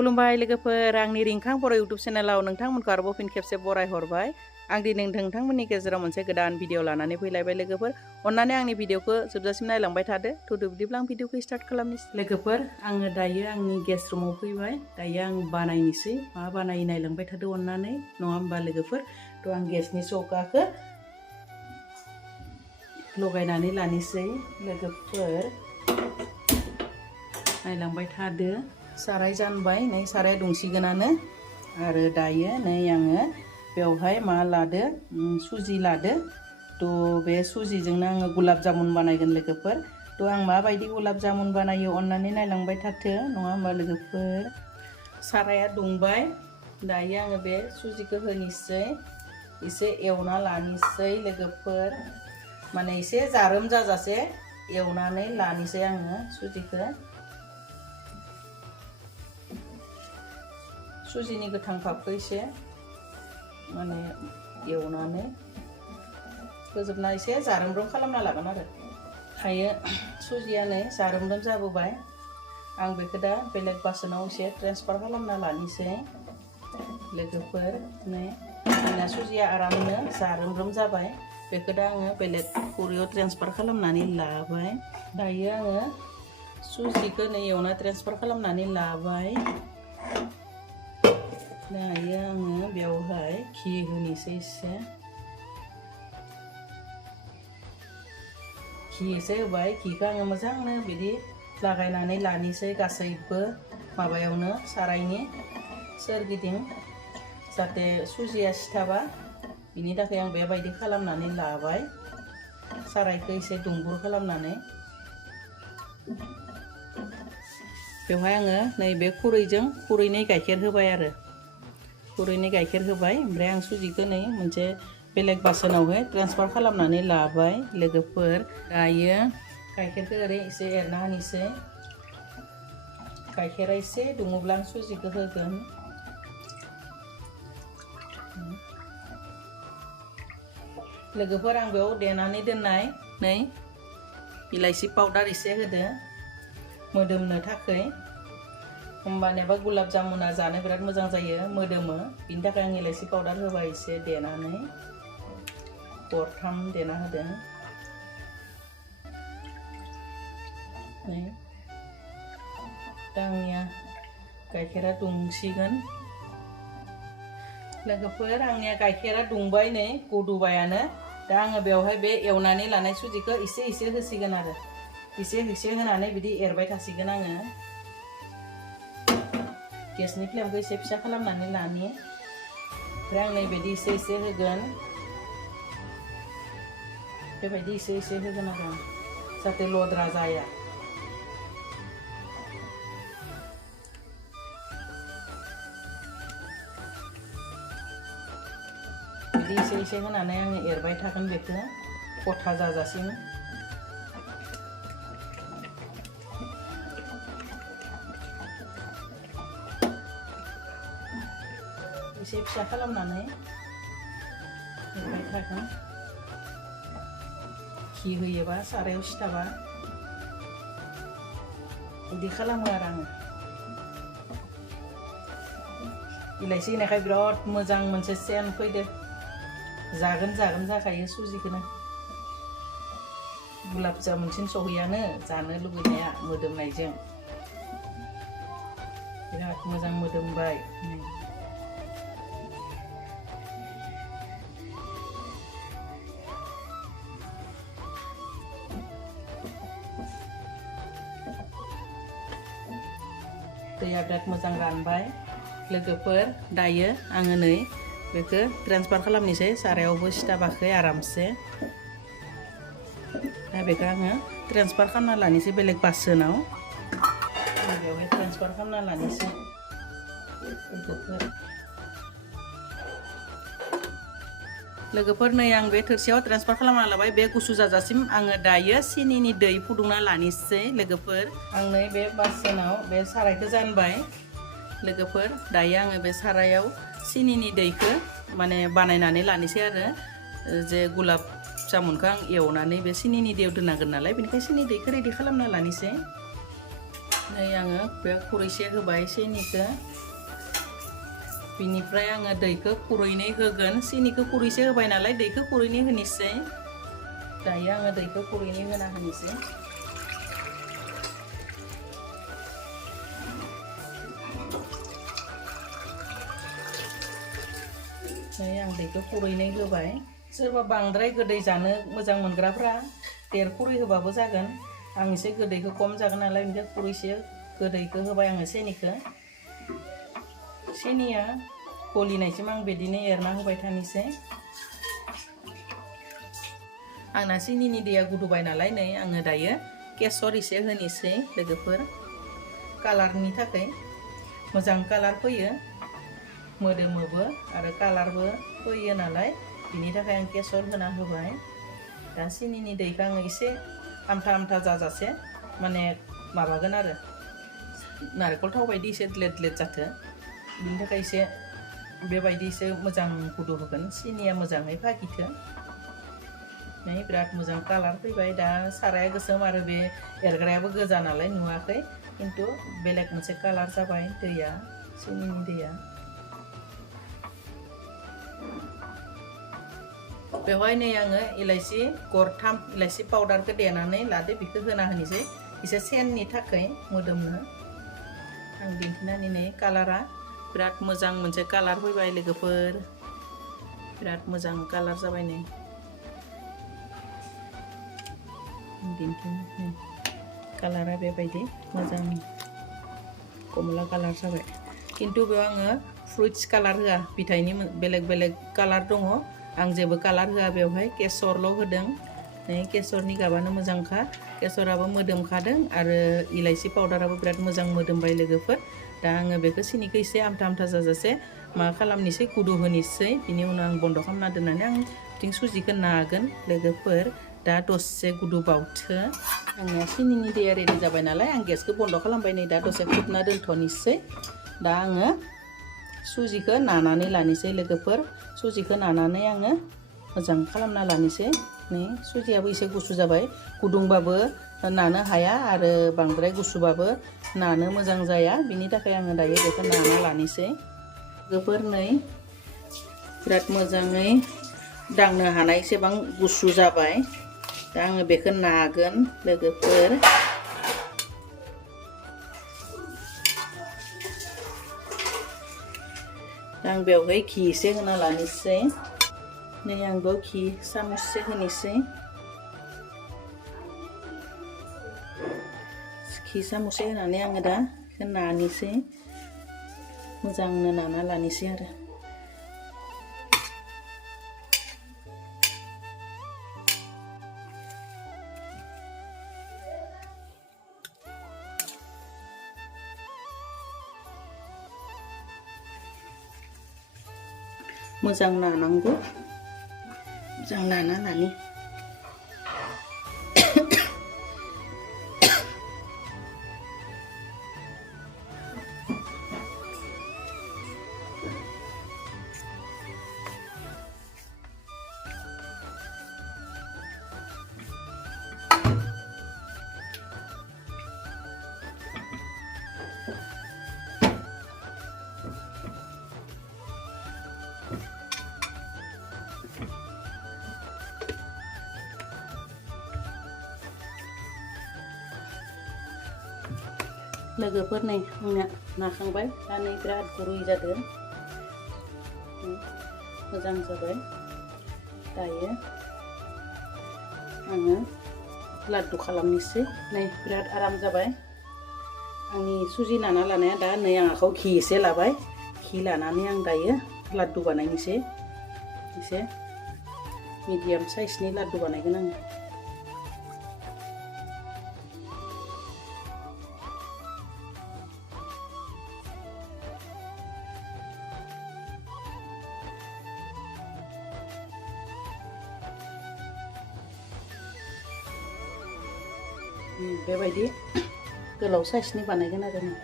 खुलुमबाय लोगोफोर आंनि रिंखां बर' इउटुब चेनेलाव नोंथांमोनखौ आरोबाव फिन खेबसे बराय हरबाय। आं दिनै नोंथांमोननि गेजेराव मोनसे गोदान भिडिअ लानानै फैलायबाय लोगोफोर। अन्नानै आंनि भिडिअखौ जोबजासिम नायलांबाय थादो। थुदो बिदिब्ला आं भिडिअखौ स्टार्ट खालामनोसै। लोगोफोर आङो दायो आंनि गेस रुमाव फैबाय। दायो आं बानायनोसै मा बानायो नायलांबाय थादो अन्नानै, नङा होमबा लोगोफोर। थ' आं गेसनि चौकाखौ लगायनानै लानोसै लोगोफोर, नायलांबाय थादो। साराय जानबाय, नै साराया दुंसिगोनानो। आरो दायो नै आङो बेवहाय मा लादो, सुजि लादो। थ' बे सुजिजोंनो आङो गुलाब जामुन बानायगोन लोगोफोर। थ' आं माबायदि गुलाब जामुन बानायो अन्नानै नायलांबाय थाथो, नङा होमबा लोगोफोर। साराया दुंबाय, दायो आङो बे सुजिखौ होनोसै, एसे एवना लानोसै लोगोफोर। माने एसे जारोम जाजासे एवनानै लानोसै आङो सुजिखौ। सुजिनि गोथां फाबखौ एसे माने एवनानै फोजोबना एसे जारोमरोम खालामना लागोन आरो। दायो सुजिया नै जारोमरोम जाबोबाय। आं बेखौ दा बेलेग बासोनाव एसे ट्रेन्सफार खालामना लानोसै लोगोफोर। नै आंना सुजिया आरामनो जारोमरोम जाबाय। बेखौ दा आङो बेलेग खुरैयाव ट्रेन्सफार खालामनानै लाबाय। दायो आङो सुजिखौ नै एवना ट्रेन्सफार खालामनानै लाबाय। दायो आङो बेवहाय घि होनोसै एसे। घि एसे होबाय, घिखौ आङो मोजांनो बिदि लागायनानै लानोसै गासैबो माबायावनो, सारायनि सोरगिदिं, जाहाथे सुजिया सिथाबा। बिनि थाखाय आं बेबायदि खालामनानै लाबाय, सारायखौ एसे दुंबुर खालामनानै। बेवहाय आङो नैबे खुरैजों खुरैनै गाइखेर होबाय आरो। खुरैनै गाइखेर होबाय, ओमफ्राय आं सुजिखौ नै मोनसे बेलेग बासोनावहाय ट्रेन्सफार खालामनानै लाबाय लोगोफोर। दायो गाइखेरखौ ओरै एसे एरना होनोसै। गाइखेरा एसे दुङोब्ला आं सुजिखौ होगोन। लोगोफोर आं बेयाव देनानै दोननाय नै इलाइसि पाउडार एसे होदो मोदोमनो थाखाय। होमबानियाबा गुलाब जामुना जानो बिराद मोजां जायो, मोदोमो। बिनि थाखाय आं इलाइसि पाउडार होबाय एसे देनानै, गरथाम देना होदों। नै दा आंनिया गाइखेरा दुंसिगोन लोगोफोर। आंनिया गाइखेरा दुंबाय, नै गोदौबायानो। दा आङो बेवहाय बे एवनानै लानाय सुजिखौ एसे एसे होसिगोन आरो। एसे एसे होनानै बिदि एरबाय थासिगोन आङो। गेसनि फ्लेमखौ एसे फिसा खालामनानै लानि। ओमफ्राय आं नैबायदि एसे एसे होगोन, बेबायदि एसे एसे होगोन आरो आं, जाहाथे लद्रा जाया। बिदि एसे एसे होनानै आङो एरबाय थागोन बेखौ गथा जाजासिम। एसे फिसा खालामनानै एरबाय थागोन। घि होयोबा सारायाव सिथाबा, बिदि खालामो आरो आङो। इलाइसि होनायखाय बिराद मोजां मोनसे सेन फैदो। जागोन जागोन जाखायो सुजिखौनो। गुलाब जामुनसिम सहैयानो जानो लुबैनाया मोदोमनायजों। बिराद मोजां मोदोमबाय। दैया बिराद मोजां रानबाय लोगोफोर। दायो आङो नै बेखौ ट्रेन्सफार खालामनोसै, सारायावबो सिथाबाखै आरामसे। दा बेखौ आङो ट्रेन्सफार खालामना लानोसै बेलेग बासोनाव। बेवहाय ट्रेन्सफार खालामना लानोसै लोगोफोर। नै आं बे थोरसियाव ट्रेन्सफार खालामना लाबाय। बे गुसु जाजासिम आङो दायो सिनिनि दै फुदुंना लानोसै लोगोफोर। आं नै बे बासोनाव बे सारायखौ जानबाय लोगोफोर। दायो आङो बे सारायाव सिनिनि दैखौ माने बानायनानै लानोसै आरो। जे गुलाब जामुनखौ आं एवनानै बे सिनिनि दैयाव दोननांगोन नालाय, बेनिखायनो सिनि दैखौ रेडि खालामना लानोसै। नै आङो बे खुरैसे होबाय सिनिखौ बिनिफ्राय आङो दैखौ खुरैनै होगोन सिनिखौ खुरैसे होबाय नालाय दैखौ खुरैनै होनोसै दायो आङो दैखौ खुरैनै होना होनोसै नै आं दैखौ खुरैनै होबाय सोरबा बांद्राय गोदै जानो मोजां मोनग्राफ्रा देर खुरै होबाबो जागोन आं एसे गोदैखौ खम जागोन नालाय बेनिखाय खुरैसे गोदैखौ होबाय आङो सिनिखौ सिनिया गलिनायसिम आं बिदिनो एरना होबाय थानोसै आंना सिनिनि दैया गुदुबाय नालाय नै आङो दायो केसर एसे होनोसै लोगोफोर कालारनि थाखाय मोजां कालार फैयो मोदोमोबो आरो कालारबो फैयो नालाय बिनि थाखाय आं केसर होना होबाय दा सिनिनि दैखौ आङो एसे आमथा आमथा जाजासे माने माबागोन आरो नारेंखल थाव बायदि एसे द्लेट द्लेट जाथो बिनि थाखाय एसे बेबायदिसो मोजां गुदु होगोन सिनिया मोजाङै फागिथो नै बिराद मोजां कालार फैबाय दा साराया गोसोम आरो बे एरग्रायाबो गोजा नालाय नुवाखै खिन्थु बेलेग मोनसे कालार जाबाय दैया सिनिनि दैया बेवहाय नै आङो इलाइसि गरथाम इलाइसि पाउडारखौ देनानै लादो बेखौ होना होनोसै एसे सेननि थाखाय मोदोमनो आं दिन्थिनानै नै कालारा बिराद मोजां मोनसे कालार फैबाय लोगोफोर बिराद मोजां कालार जाबाय नै दिन्थिनो कालारा बेबायदि मोजां कमला कालार जाबाय खिन्थु बेयाव आङो फ्रुइट्स कालार होआ फिथाइनि बेलेग बेलेग कालार दङ आं जेबो कालार होआ बेवहाय केसरल' होदों नै केसरनि गाबानो मोजांखा केसराबो मोदोमखादों आरो इलाइसि पाउडाराबो बिराद मोजां मोदोमबाय लोगोफोर दा आङो बेखौ सिनिखौ एसे आमथा आमथा जाजासे मा खालामनोसै गुदु होनोसै बिनि उनाव आं बन्द खालामना दोननानै आं बिथिं सुजिखौ नागोन लोगोफोर दा दसे गुदु बावथो आंनिया सिनिनि दैया रेडि जाबाय नालाय आं गेसखौ बन्द खालामबाय नै दा दसे खोबना दोनथ'नोसै दा आङो सुजिखौ नानानै लानोसै लोगोफोर सुजिखौ नानानै आङो मोजां खालामना लानोसै नै सुजियाबो एसे गुसु जाबाय गुदुंबाबो नानो हाया आरो बांद्राय गुसुबाबो नानो मोजां जाया बिनि थाखाय आङो दायो बेखौ नाना लानोसै लोगोफोर नै बिराद मोजाङै दांनो हानायसेबां गुसु जाबाय दा आङो बेखौ नागोन लोगोफोर आं बेवहाय घी एसे होना लानोसै नै आं बेयाव घी सामुससे होनोसै घी सामुससे होनानै आङो दा बेखौ नानोसै मोजांनो नाना लानोसै आरो मोजां नानांगौ मोजां नाना लानि लोगोफोर नै आंना नाखांबाय दा नै बिराद गुरै जादों मोजां जाबाय दायो आङो लाड्डु खालामनोसै नै बिराद आराम जाबाय आंनि सुजि नाना लानाया दा नै आं आखायाव घी एसे लाबाय घी लानानै आं दायो लाड्डु बानायनोसै एसे मिडियाम साइजनि लाड्डु बानायगोन आङो बेबायदि गोलाव साइजनि बानायगोन आरो ना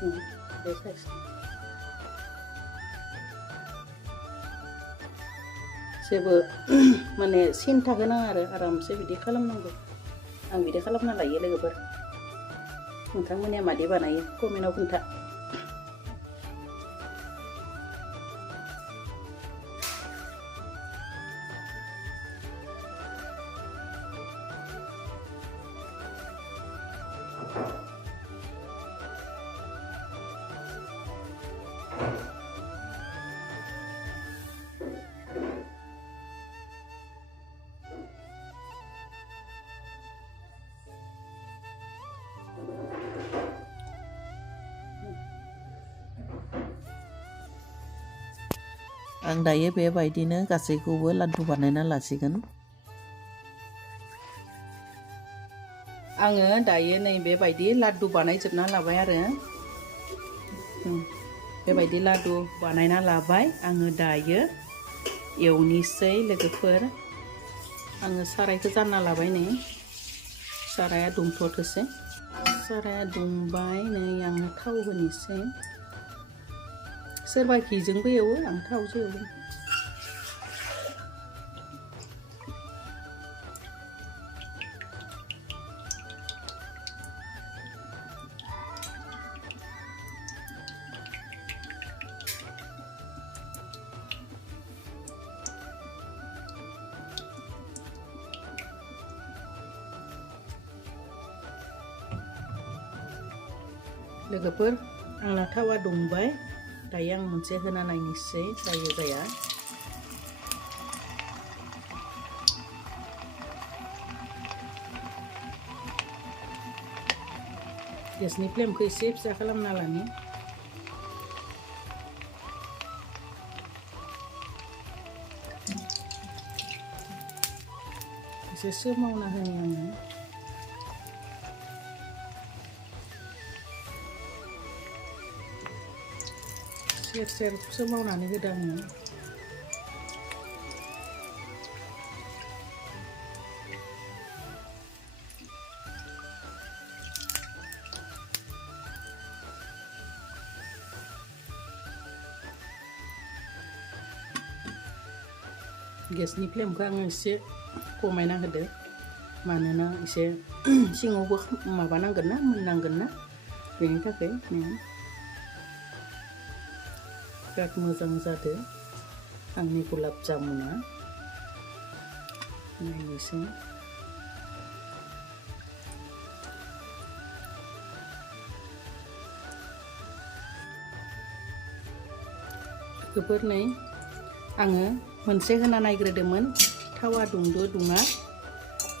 बे साइज जेबो माने सिन्था गोनां आरो आरामसे बिदि खालामनांगौ आं बिदि खालामना लायो लोगोफोर नोंथांमोननिया मादि बानायो कमेन्टआव खोन्था आं दायो बेबायदिनो गासैखौबो लाड्डु बानायना लासिगोन आङो दायो नै बेबायदि लाड्डु बानायजोबना लाबाय आरो बेबायदि लाड्डु बानायना लाबाय आङो दायो एवनिसै लोगोफोर आङो सारायखौ जानना लाबाय नै साराया दुंथ'थोसै साराया दुंबाय नै आङो थाव होनोसै सोरबा घिजोंबो एवो आं थावजों एवो लोगोफोर आंना थावा दुंबाय दायो आं मोनसे होना नायनोसै जायो जाया गेसनि फ्लेमखौ एसे फिसा खालामना लानि एसे सोमावना होनि आङो सेर सेर सोमावनानै होदों आङो गेसनि फ्लेमखौ आङो एसे खमायना होदो मानोना एसे सिङावबो माबानांगोन ना मोननांगोन ना बेनि थाखाय बिराद मोजां जादों आंनि गुलाब जामुना नायनोसै लोगोफोर नै आङो मोनसे होना नायग्रोदोंमोन थावा दुंदो दुङा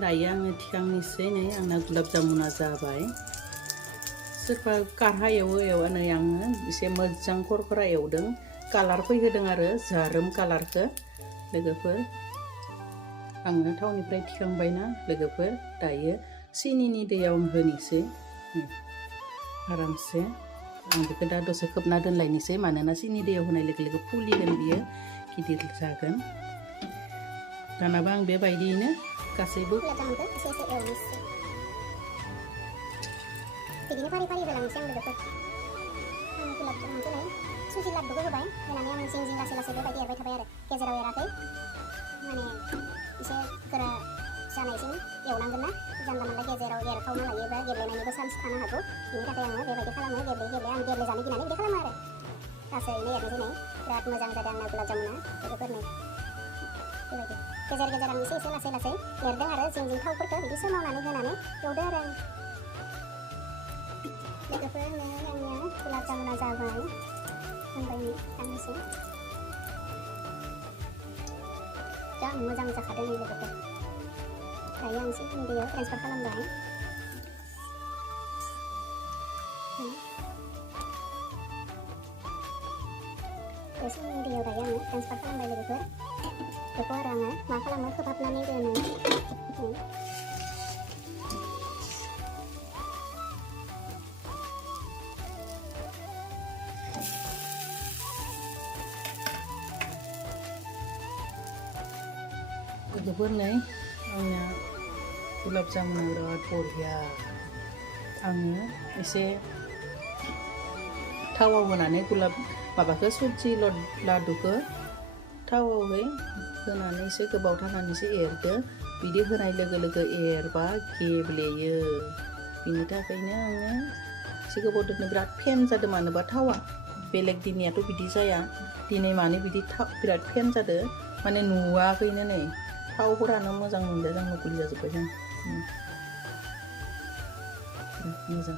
दायो आङो थिखांनोसै नै आंना गुलाब जामुना जाबाय सोरबा कारहा एवो एवा नै आङो एसे मोजां खरखरा एवदों कालार फैहोदों आरो जारोम कालारखौ लोगोफोर आङो थावनिफ्राय थिखांबायना लोगोफोर दायो सिनिनि दैयाव आं होनोसै आरामसे आं बेखौ दा दसे खोबना दोनलायनोसै मानोना सिनि दैयाव होनाय लोगो लोगो फुलिगोन बियो गिदिर जागोन दानाबा आं बेबायदियैनो गासैबो बिदिनो फारि फारि होलांनोसै आं लोगोफोर आङो गुलाब जामुनखौ नै सुजि लाड्डुखौ होबाय होनानै आं जिं जिं लासै लासै बेबायदि एरबाय थाबाय आरो गेजेराव एराखै माने एसे गोरा जानायसिम एवनांगोन ना जानला मोनला गेजेराव एरखावना लायोबा गेब्लेनायनिबो चान्स थानो हागौ बेनि थाखाय आङो बेबायदि खालामो गेब्ले आं गेब्लेजानो गिनानै बिदि खालामो आरो लासैनो एरनोसै नै बिराद मोजां जादों आंना गुलाब जामुना लोगोफोर नै बेबायदि गेजेर गेजेर आं एसे लासै लासै एरदों आरो जिं जिं थावफोरखौ बिदि सोमावनानै होनानै एवदो आरो आं लोगोफोर नै आंनिया गुलाब जामुना जाबाय मोनबाय थांनोसै जा मोजां जाखादों नै लोगोफोर दायो आं सिनि दैयाव ट्रेन्सफार खालामबाय सिनि दैयाव दायो आङो ट्रेन्सफार खालामबाय लोगोफोर बेखौ आरो आङो मा खालामो खोबहाबनानै दोनो लोगोफोर नै आंना गुलाब जामुना बिराद बरिया आङो एसे थावाव होनानै गुलाब माबाखौ सुजि लादुखौ थावावहै होनानै एसे गोबाव थानानैसो एरदो बिदि होनाय लोगो लोगो एरबा गेब्लेयो बिनि थाखायनो आङो एसे गोबाव दोननो बिराद फेम जादों मानोबा थावा बेलेग दिननियाथ' बिदि जाया दिनै मानो बिदि बिराद फेम जादों माने नुवाखैनो नै थावफोरानो मोजां मोनदों जों नखलि जाजोब्बाय जों मोजां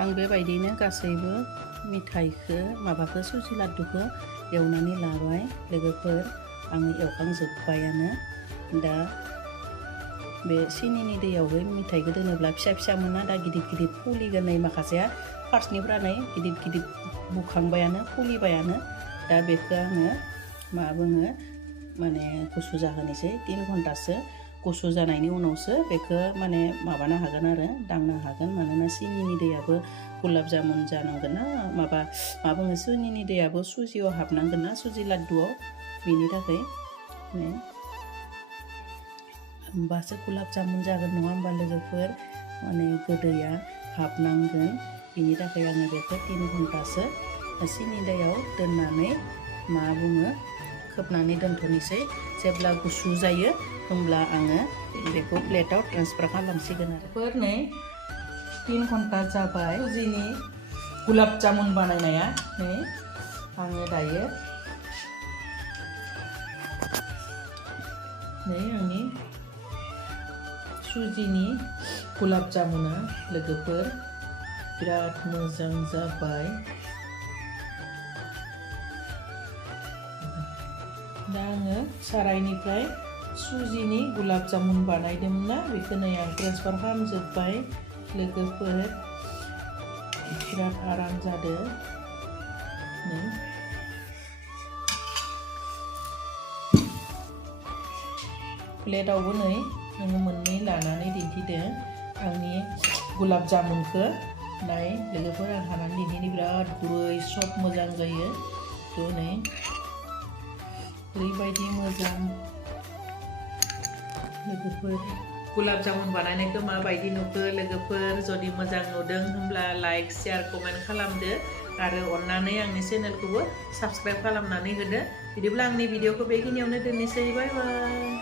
आं बेबायदिनो गासैबो मिथाइखौ माबाखौ सुजि लादुखौ एवनानै लाबाय लोगोफोर आङो एवखांजोब्बायानो दा बे सिनिनि दैयावहाय मिथाइखौ दोनोब्ला फिसा फिसा मोना दा गिदिर गिदिर फुलिगोन नै माखासेया फार्स्टनिफ्राय गिदिर गिदिर बुखांबायानो फुलिबायानो दा बेखौ आङो मा बुङो माने गुसु जाहोनोसै 3 घन्टासो गुसु जानायनि उनावसो बेखौ माने माबानो हागोन आरो दांनो हागोन मानोना सिनिनि दैयाबो गुलाब जामुन जानांगोन ना मा बुङो सिनिनि दैयाबो सुजियाव हाबनांगोन ना सुजि लादुआव बेनि थाखाय होमबासो गुलाब जामुन जागोन नङा होमबा लोगोफोर माने गोदैया हाबनांगोन बिनि थाखाय आङो बेखौ 3 घन्टासो सिनि दैयाव दोननानै मा बुङो खोबनानै दोनथ'नोसै जेब्ला गुसु जायो होमब्ला आङो बेखौ प्लेटाव ट्रान्सफार खालामसिगोन आरो नै 3 घन्टा जाबाय सुजिनि गुलाब जामुन बानायनाया नै आङो दायो नै आंनि सुजिनि गुलाब जामुना लोगोफोर बिराद मोजां जाबाय दा आङो सारायनिफ्राय सुजिनि गुलाब जामुन बानायदोंमोन ना बेखौ नै आं ट्रेन्सफार खालामजोब्बाय लोगोफोर बिराद आराम जादों नै प्लेटावबो नै आङो मोननै लानानै दिन्थिदों आंनि गुलाब जामुनखौ नाय लोगोफोर आं हानानै दिन्थिनो बिराद गुरै सब मोजां जायो थ' नै ओरैबायदि मोजां लोगोफोर गुलाब जामुन बानायनायखौ माबायदि नुखो लोगोफोर जुदि मोजां नुदों होमब्ला लाइक शेयार कमेन्ट खालामदो आरो अन्नानै आंनि चेनेलखौबो साबस्क्राइब खालामनानै होदो बिदिब्ला आंनि भिडिअखौ बेखिनियावनो दोननोसै बाय बाय